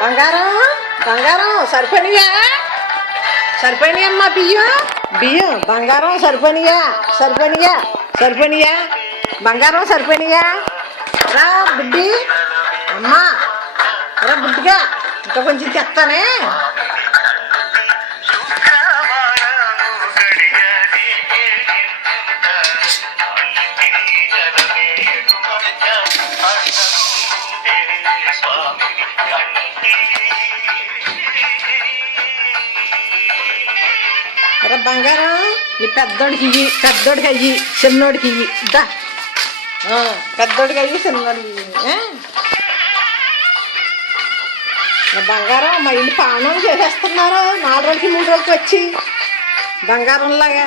బంగారం బంగారం సరిపోయినాయా సరిపోయినాయమ్మా బియ్యం? బియ్యం బంగారం సరిపోయినాయా సరిపోయినాయా సరిపోయినాయా బంగారం సరిపోయినాయా రా బుడ్డి. అమ్మా రా బుడ్డిగా. ఇంకా కొంచెం తెస్తానే అరే బంగారం నీ పెద్దోడికి ఇవి పెద్దోడికి అయ్యి చిన్నోడికి ఇవి దా పెద్దోడికి అయ్యి చిన్నోడికి ఇవి బంగారం మా ఇల్లు పావనం చేసేస్తున్నారు నాలుగు రోజులకి మూడు రోజులకి వచ్చి బంగారంలాగా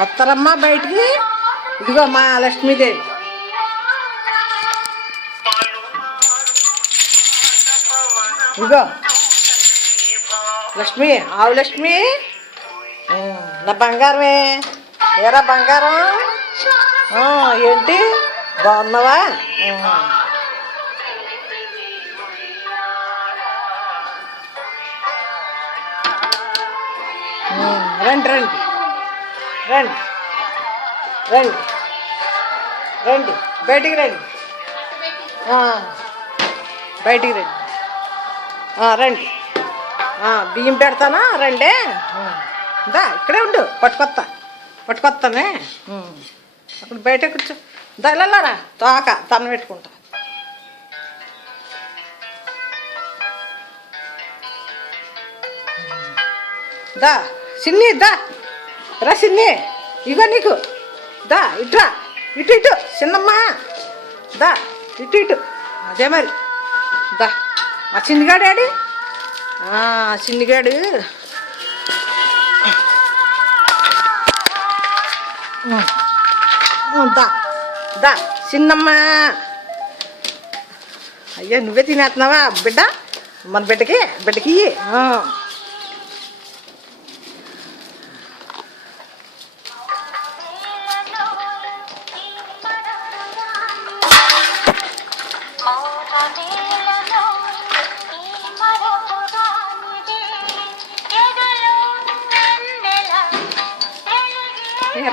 వస్తారమ్మా బయటికి. ఇదిగో మా లక్ష్మీదేవి. ఇదిగో. లక్ష్మి ఆవు లక్ష్మి. నా బంగారమే. ఏరా బంగారం? ఏంటి? బాగున్నావా? రండి రండి. రండి. రండి. రండి. బయటికి రండి. బయటికి రండి. రండి. బియ్యం పెడతానా? రండి. దా ఇక్కడే ఉండు. పట్టుకొత్తా. పట్టుకొస్తానే అప్పుడు అక్కడ బయట కూర్చో. దా వెళ్ళారా తోక తన పెట్టుకుంటా. దా. సిన్ని దా. రా సిన్ని ఇగో నీకు. దా ఇట్రా ఇటు ఇటు చిన్నమ్మా. దా ఇటు ఇటు. అదే మరి. దా. ఆ చిన్నిగాడు ఆడి చిన్నిగాడు దా. దా చిన్నమ్మా. అయ్యా నువ్వే తినేస్తున్నావా బిడ్డ? మన బిడ్డకి బిడ్డకి.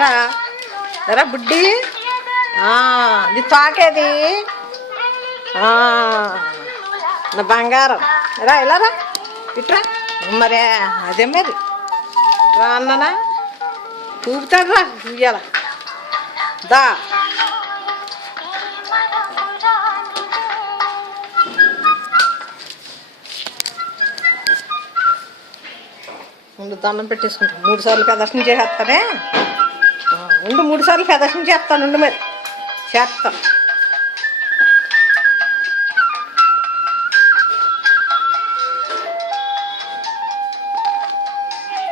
రా ఎరా బుడ్డి? ఇది తాకేది నా బంగారం. రా ఇలా రా? ఇట్రా. మరే అదే మరి రా అన్ననా? ఊపుతాడు రా ఇయ్యాల దా. ముందు దండం పెట్టేసుకుంటాం. మూడు సార్లు ప్రదర్శన చేసేస్తానే ఉండు మూడు సార్లు ప్రదర్శన చేస్తాను ఉండు మరి. చేస్తాను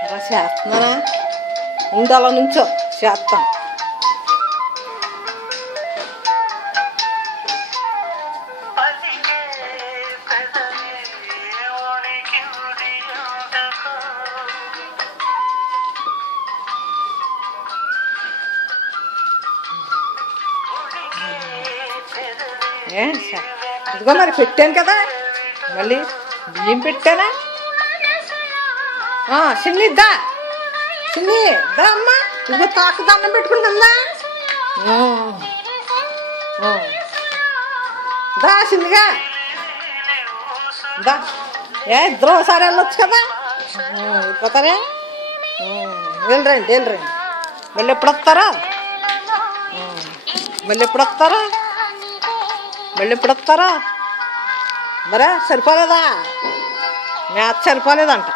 అలా చేస్తున్నానా ఉండాల నుంచో. చేస్తాను. ఇదిగో మరి పెట్టాను కదా. మళ్ళీ బియ్యం పెట్టానా? ఆ, చిన్ని దా. చిన్ని దా అమ్మా. ఇదిగో తాకు దండం పెట్టుకుంటుందా దా చిన్నిగా. దా. ఏ ఇద్దరు ఒకసారి వెళ్ళొచ్చు కదా? ఉమ్, వెళ్ళిపోతారా? వెళ్ళరండి వెళ్ళరండి మళ్ళీ ఎప్పుడు వస్తారా? మళ్ళీ ఎప్పుడు వస్తారా? మళ్ళీ ఎప్పుడు వస్తారా మరే సరిపోలేదా? మ్యాథ్స్ సరిపోలేదంట.